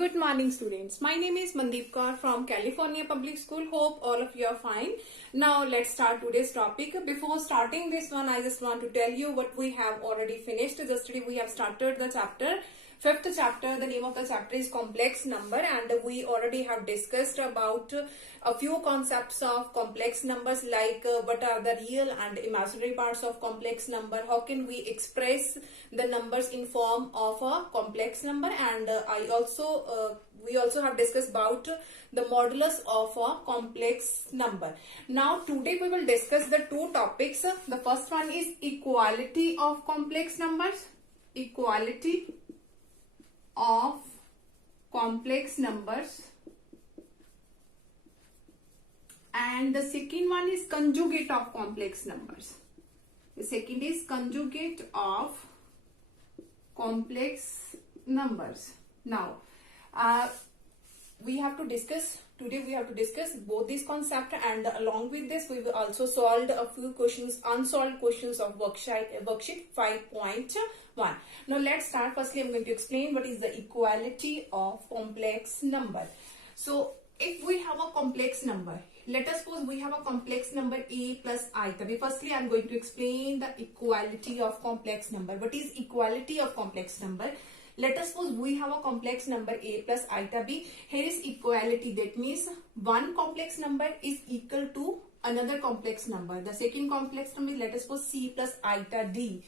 Good morning, students. My name is Mandeep Kaur from California Public School. Hope all of you are fine. Now let's start today's topic. Before starting this one, I just want to tell you what we have already finished. Yesterday we have started the fifth chapter. The name of the chapter is complex number, and we already have discussed about a few concepts of complex numbers, like what are the real and imaginary parts of complex number, how can we express the numbers in form of a complex number, and we also have discussed about the modulus of a complex number. Now today we will discuss the two topics. The first one is equality of complex numbers. Equality of complex numbers. And the second one is conjugate of complex numbers. The second is conjugate of complex numbers. Now, we have to discuss both these concepts, and along with this we will also solve a few questions, unsolved questions of worksheet 5.1. Now let's start. Firstly, I'm going to explain what is the equality of complex number. So if we have a complex number, let us suppose we have a complex number a plus iota b. Firstly, I'm going to explain the equality of complex number. What is equality of complex number? Let us suppose we have a complex number a plus iota b. Here is equality. That means one complex number is equal to another complex number. The second complex number is, let us suppose, c plus iota d.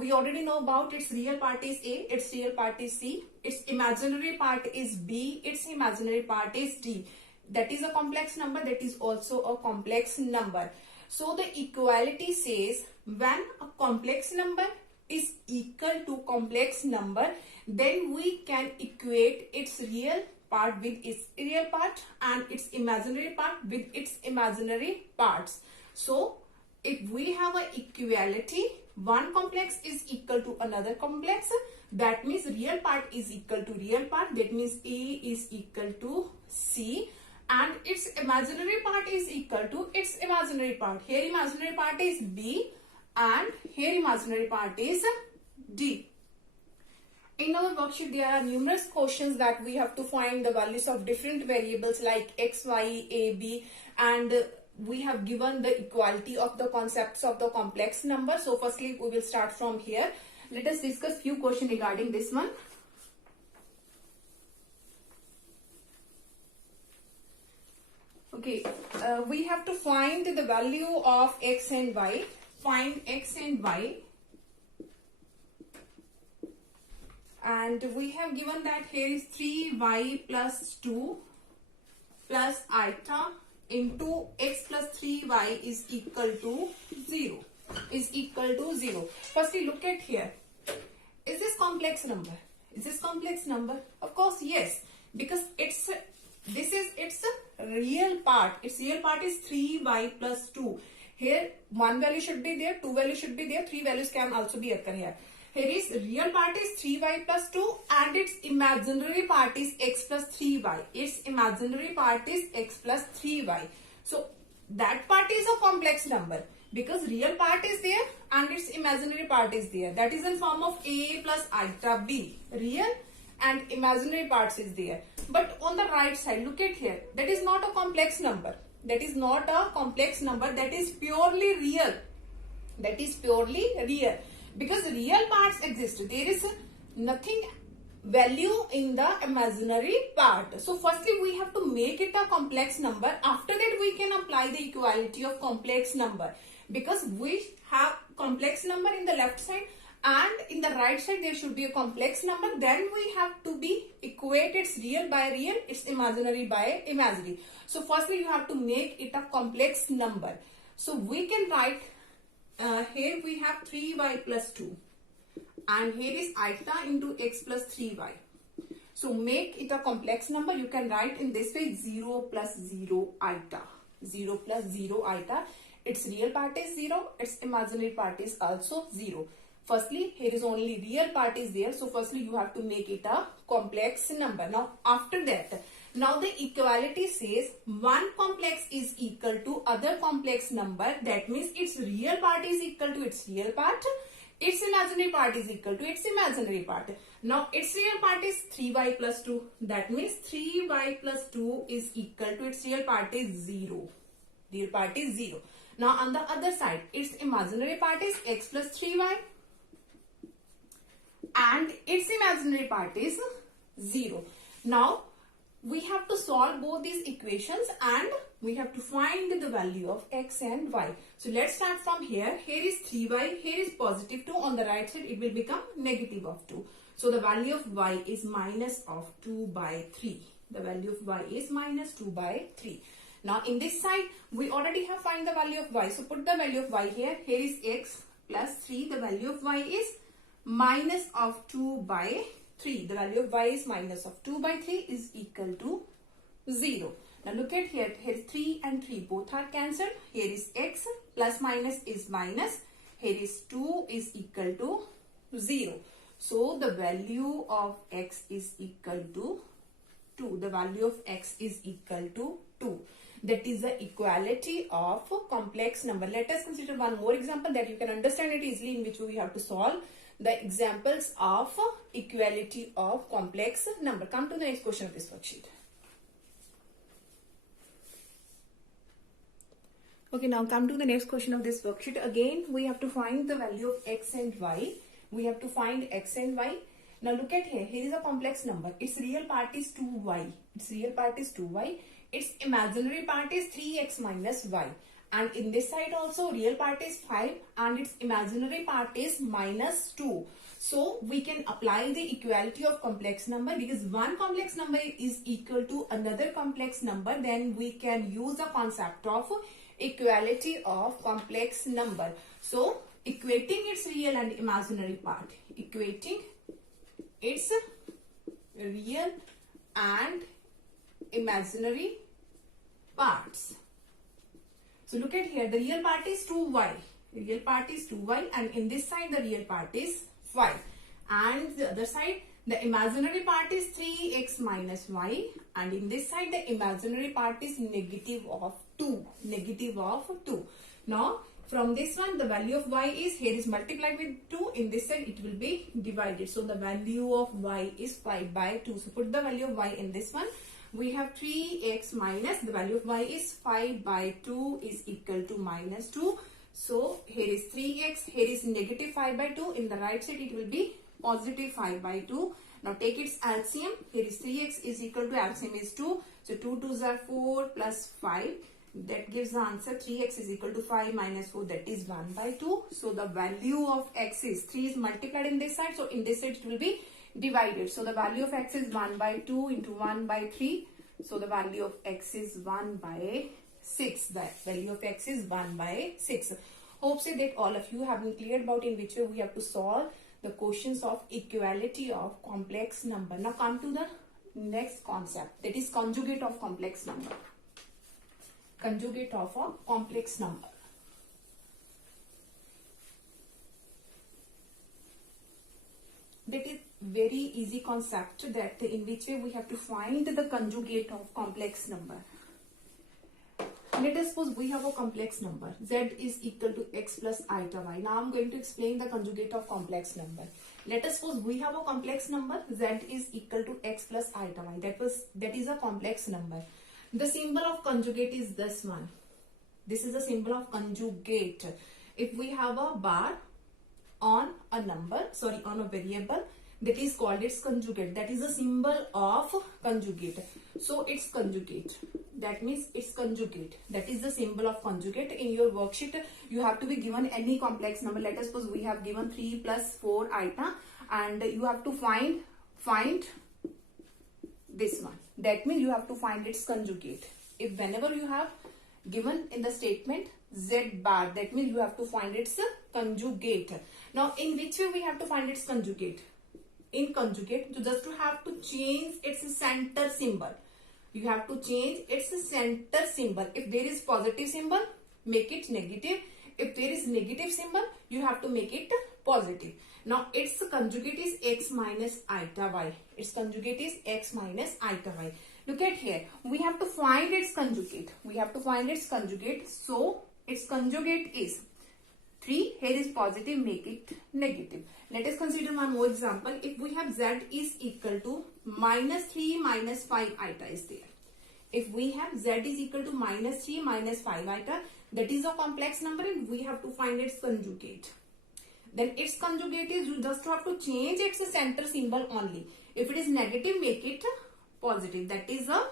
We already know about its real part is a, its real part is c, its imaginary part is b, its imaginary part is d. That is a complex number, that is also a complex number. So the equality says when a complex number is equal to complex number, then we can equate its real part with its real part and its imaginary part with its imaginary parts. So if we have an equality, one complex is equal to another complex, that means real part is equal to real part, that means a is equal to c, and its imaginary part is equal to its imaginary part. Here imaginary part is b and here imaginary part is d. In our worksheet, there are numerous questions that we have to find the values of different variables like x, y, a, b, and we have given the equality of the concepts of the complex number. So firstly, we will start from here. Let us discuss few questions regarding this one. Okay, we have to find the value of x and y. Find x and y. And we have given that here is 3y plus 2 plus iota into x plus 3y is equal to 0. Is equal to 0. Firstly, look at here. Is this complex number? Is this complex number? Of course, yes. Because this is its real part. Its real part is 3y plus 2. Here, one value should be there, two values should be there, three values can also be occur here. Here is real part is 3y plus 2 and its imaginary part is x plus 3y. Its imaginary part is x plus 3y. So that part is a complex number because real part is there and its imaginary part is there. That is in form of a plus iota b. Real and imaginary parts is there. But on the right side, look at here. That is not a complex number. That is not a complex number. That is purely real. That is purely real. Because real parts exist. There is nothing value in the imaginary part. So firstly, we have to make it a complex number. After that, we can apply the equality of complex number. Because we have complex number in the left side and in the right side there should be a complex number. Then we have to be equate its real by real, its imaginary by imaginary. So firstly, you have to make it a complex number. So we can write here we have 3y plus 2 and here is iota into x plus 3y. So make it a complex number. You can write in this way 0 plus 0 iota. 0 plus 0 iota. Its real part is 0. Its imaginary part is also 0. Firstly, here is only real part is there. So firstly, you have to make it a complex number. Now after that, now the equality says one complex is equal to other complex number. That means its real part is equal to its real part. Its imaginary part is equal to its imaginary part. Now its real part is 3y plus 2. That means 3y plus 2 is equal to its real part is 0. Real part is 0. Now on the other side, its imaginary part is x plus 3y. And its imaginary part is 0. Now we have to solve both these equations and we have to find the value of x and y. So let's start from here. Here is 3y, here is positive 2. On the right side it will become negative of 2. So the value of y is minus of 2 by 3. The value of y is minus 2 by 3. Now in this side we already have find the value of y. So put the value of y here. Here is x plus 3. The value of y is minus of 2 by 3. The value of y is minus of 2 by 3 is equal to 0. Now look at here. Here 3 and 3 both are cancelled. Here is x plus minus is minus. Here is 2 is equal to 0. So the value of x is equal to 2. The value of x is equal to 2. That is the equality of complex number. Let us consider one more example that you can understand it easily, in which we have to solve the examples of equality of complex number. Come to the next question of this worksheet. Okay, now come to the next question of this worksheet. Again, we have to find the value of x and y. We have to find x and y. Now look at here. Here is a complex number. Its real part is 2y. Its real part is 2y. Its imaginary part is 3x minus y. And in this side also real part is 5 and its imaginary part is minus 2. So we can apply the equality of complex number, because one complex number is equal to another complex number. Then we can use the concept of equality of complex number. So equating its real and imaginary part. Equating its real and imaginary parts. So look at here, the real part is 2y. The real part is 2y, and in this side the real part is 5. And the other side, the imaginary part is 3x minus y, and in this side the imaginary part is negative of 2. Negative of 2. Now from this one the value of y is, here is multiplied with 2, in this side it will be divided. So the value of y is 5 by 2. So put the value of y in this one. We have 3x minus, the value of y is 5 by 2 is equal to minus 2. So here is 3x, here is negative 5 by 2. In the right side it will be positive 5 by 2. Now take its LCM. Here is 3x is equal to LCM is 2. So 2 2s are 4 plus 5. That gives the answer 3x is equal to 5 minus 4, that is 1 by 2. So the value of x is 3 is multiplied in this side. So in this side it will be divided. So the value of x is 1 by 2 into 1 by 3. So the value of x is 1 by 6. The value of x is 1 by 6. Hope say that all of you have been clear about in which way we have to solve the questions of equality of complex number. Now come to the next concept, that is conjugate of complex number. Conjugate of a complex number. That is very easy concept, that in which way we have to find the conjugate of complex number. Let us suppose we have a complex number z is equal to x plus iota y. Now I am going to explain the conjugate of complex number. Let us suppose we have a complex number z is equal to x plus iota y. That is a complex number. The symbol of conjugate is this one. This is the symbol of conjugate. If we have a bar on a number, on a variable, that is called its conjugate. That is the symbol of conjugate. So it's conjugate. That means it's conjugate. That is the symbol of conjugate. In your worksheet, you have to be given any complex number. Let us suppose we have given 3 plus 4 iota, and you have to find this one. That means you have to find its conjugate. If whenever you have given in the statement z bar, that means you have to find its conjugate. Now in which way we have to find its conjugate? In conjugate, you just have to change its center symbol. You have to change its center symbol. If there is positive symbol, make it negative. If there is negative symbol, you have to make it positive. Now its conjugate is x minus iota y. Its conjugate is x minus iota y. Look at here. We have to find its conjugate. We have to find its conjugate. So its conjugate is 3, here is positive, make it negative. Let us consider one more example. If we have z is equal to minus 3 minus 5 iota is there. If we have z is equal to minus 3 minus 5 iota, that is a complex number and we have to find its conjugate. Then its conjugate is, you just have to change its center symbol only. If it is negative, make it positive. That is a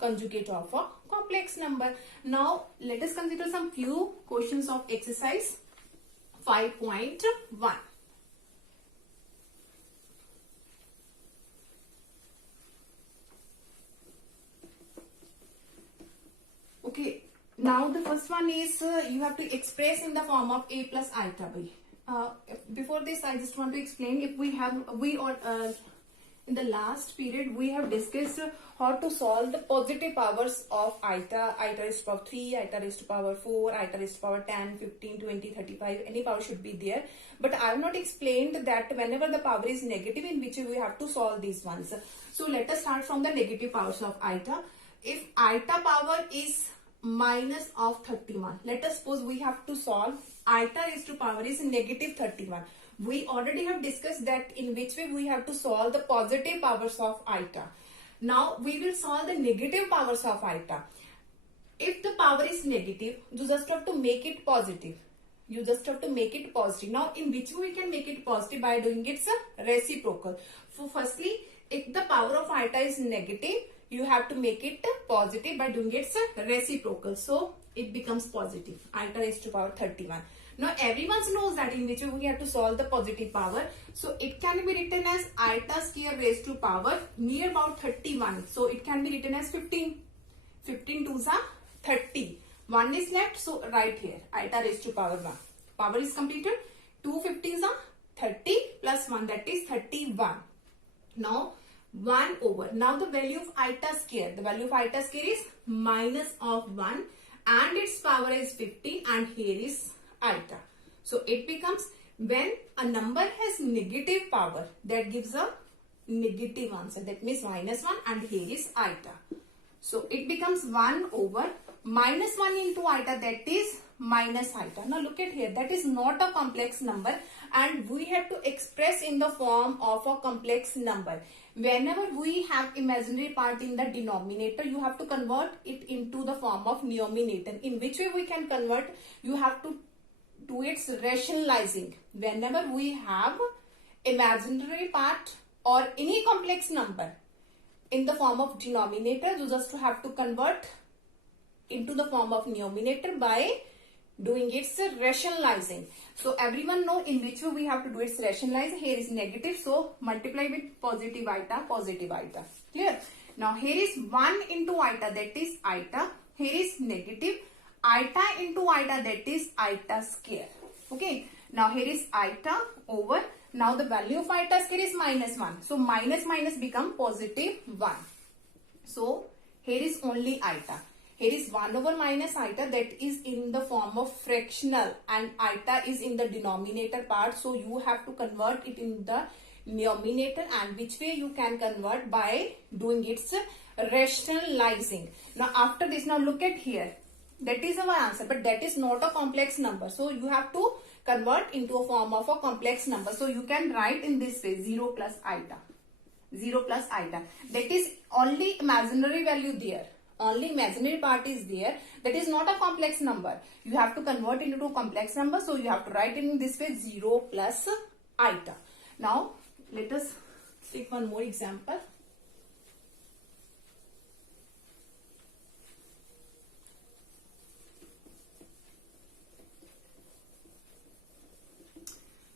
conjugate of a complex number. Now let us consider some few questions of exercise 5.1. Okay, now the first one is you have to express in the form of a plus iota b. Before this, I just want to explain. If in the last period we have discussed how to solve the positive powers of iota raised to power 3, iota raised to power 4, iota raised to power 10, 15, 20, 35, any power should be there. But I have not explained that whenever the power is negative, in which we have to solve these ones. So let us start from the negative powers of iota. If iota power is minus of 31, let us suppose we have to solve iota raised to power is negative 31. We already have discussed that in which way we have to solve the positive powers of iota. Now we will solve the negative powers of iota. If the power is negative, you just have to make it positive. You just have to make it positive. Now in which way we can make it positive? By doing its reciprocal. So firstly, if the power of iota is negative, you have to make it positive by doing its reciprocal. So it becomes positive. Iota raised to power 31. Now everyone knows that in which way we have to solve the positive power. So it can be written as iota square raised to power near about 31. So it can be written as 15. 15 twos are 30. 1 is left. So right here iota raised to power 1. Power is completed. 2 15s are 30 plus 1, that is 31. Now 1 over. Now the value of iota square. The value of iota square is minus of 1 and its power is 15 and here is iota. So it becomes, when a number has negative power, that gives a negative answer. That means minus 1 and here is iota. So it becomes 1 over minus 1 into iota, that is minus iota. Now look at here, that is not a complex number and we have to express in the form of a complex number. Whenever we have imaginary part in the denominator, you have to convert it into the form of numerator. In which way we can convert? You have to do its rationalizing. Whenever we have imaginary part or any complex number in the form of denominator, you just have to convert into the form of numerator by doing its rationalizing. So everyone know in which way we have to do its rationalize. Here is negative, so multiply with positive iota, positive iota. Clear? Now here is 1 into iota, that is iota. Here is negative iota into iota, that is iota square. Okay. Now here is iota over. Now the value of iota square is minus 1. So minus minus become positive 1. So here is only iota. Here is 1 over minus iota, that is in the form of fractional and iota is in the denominator part. So you have to convert it in the numerator, and which way you can convert? By doing its rationalizing. Now after this, now look at here. That is our answer, but that is not a complex number. So you have to convert into a form of a complex number. So you can write in this way 0 plus iota. 0 plus iota. That is only imaginary value there. Only imaginary part is there. That is not a complex number. You have to convert it into a complex number. So you have to write in this way 0 plus iota. Now let us take one more example.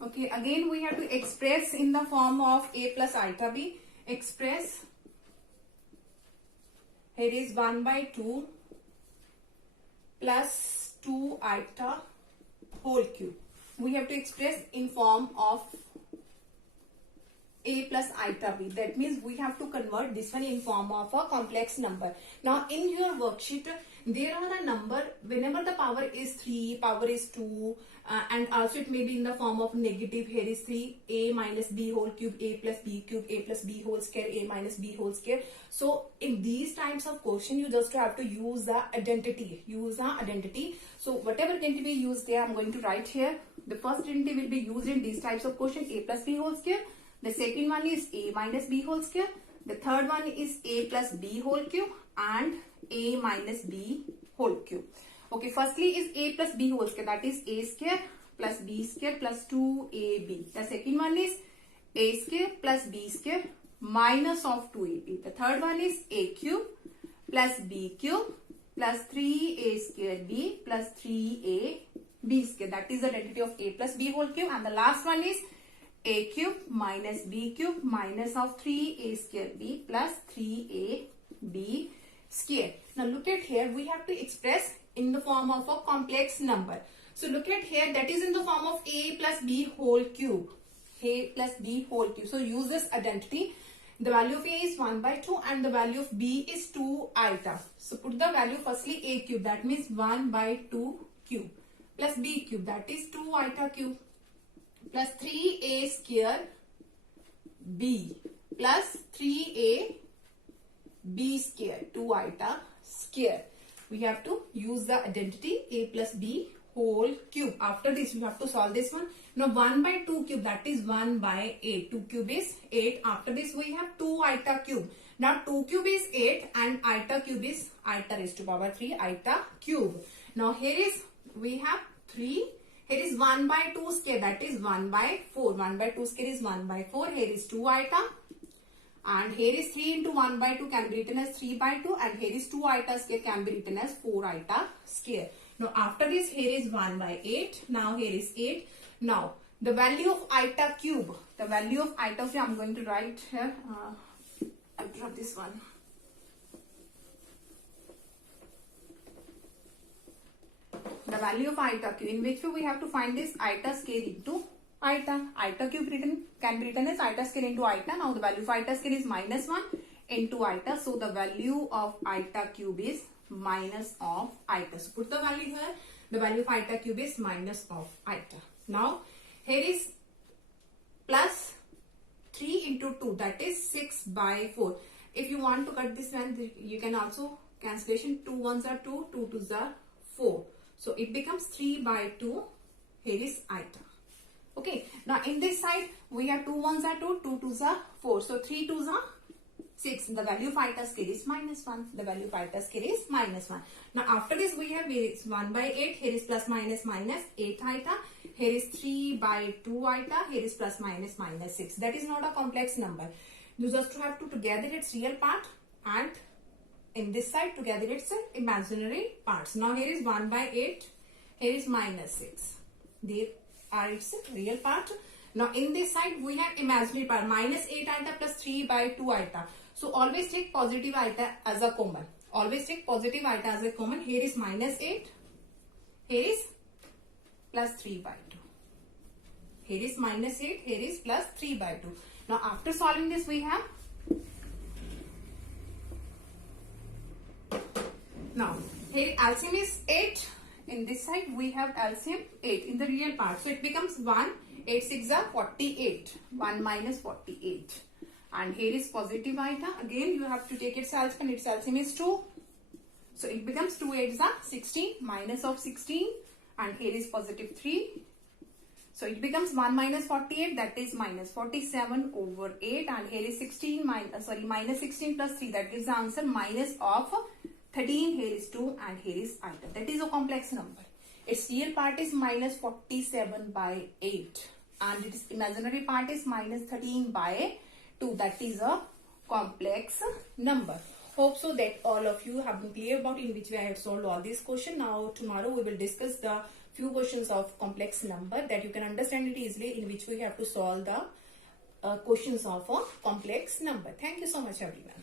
Okay, again we have to express in the form of a plus iota b. Express. Here is 1 by 2 plus 2 iota whole cube. We have to express in form of a plus iota b. That means we have to convert this one in form of a complex number. Now in your worksheet, there are a number, whenever the power is 3, power is 2, and also it may be in the form of negative. Here is 3a minus b whole cube, a plus b cube, a plus b whole square, a minus b whole square. So in these types of question, you just have to use the identity. So whatever identity we use there, I'm going to write here. The first identity will be used in these types of question, a plus b whole square. The second one is a minus b whole square. The third one is a plus b whole cube and a minus b whole cube. Okay, firstly is a plus b whole square, that is a square plus b square plus 2ab. The second one is a square plus b square minus of 2ab. The third one is a cube plus b cube plus 3a square b plus 3ab square. That is the identity of a plus b whole cube. And the last one is a cube minus b cube minus of 3a square b plus 3ab square. Now look at here, we have to express in the form of a complex number. So look at here, that is in the form of a plus b whole cube. A plus b whole cube. So use this identity. The value of a is 1 by 2 and the value of b is 2 iota. So put the value firstly a cube, that means 1 by 2 cube, plus b cube, that is 2 iota cube, plus 3a square b plus 3a b square, 2 iota square. We have to use the identity a plus b whole cube. After this, you have to solve this one. Now 1 by 2 cube, that is 1 by 8. 2 cube is 8. After this, we have 2 iota cube. Now 2 cube is 8 and iota cube is iota raised to power 3 iota cube. Now here is, we have 3. Here is 1 by 2 square, that is 1 by 4. 1 by 2 square is 1 by 4. Here is 2 iota. And here is 3 into 1 by 2 can be written as 3 by 2. And here is 2 iota square can be written as 4 iota square. Now after this, here is 1 by 8. Now here is 8. Now the value of iota cube. The value of iota cube, I'm going to write here. I'll drop this one. The value of iota cube, in which way we have to find this iota scale into iota. Iota cube can be written as iota scale into iota. Now the value of iota scale is minus 1 into iota. So the value of iota cube is minus of iota. So put the value here. The value of iota cube is minus of iota. Now here is plus 3 into 2, that is 6 by 4. If you want to cut this one, you can also cancellation. 2 ones are 2, 2 twos are 4. So it becomes 3 by 2. Here is iota. Okay. Now in this side, we have 2 ones are 2, 2 twos are 4. So 3 twos are 6. The value of iota scale is minus 1. The value of iota scale is minus 1. Now after this, we have here is 1 by 8. Here is plus minus minus 8 iota. Here is 3 by 2 iota. Here is plus minus minus 6. That is not a complex number. You just have to gather its real part, and in this side to gather its imaginary parts. Now here is 1 by 8. Here is minus 6. They are its real part. Now in this side we have imaginary part, minus 8 iota plus 3 by 2 iota. So always take positive iota as a common. Always take positive iota as a common. Here is minus 8. Here is plus 3 by 2. Here is minus 8. Here is plus 3 by 2. Now after solving this, we have, now here LCM is 8. In this side we have LCM 8 in the real part. So it becomes 1. 8 6 are 48. 1 minus 48. And here is positive iota. Again you have to take its LCM, and its LCM is 2. So it becomes 2 8s are 16. Minus of 16. And here is positive 3. So it becomes 1 minus 48, that is minus 47 over 8. And here is 16 minus 16 plus 3. That gives the answer minus of 13. Here is 2 and here is iota. That is a complex number. Its real part is minus 47 by 8. And its imaginary part is minus 13 by 2. That is a complex number. Hope so that all of you have been clear about in which way I have solved all these questions. Now tomorrow we will discuss the few questions of complex number that you can understand it easily, in which we have to solve the questions of a complex number. Thank you so much everyone.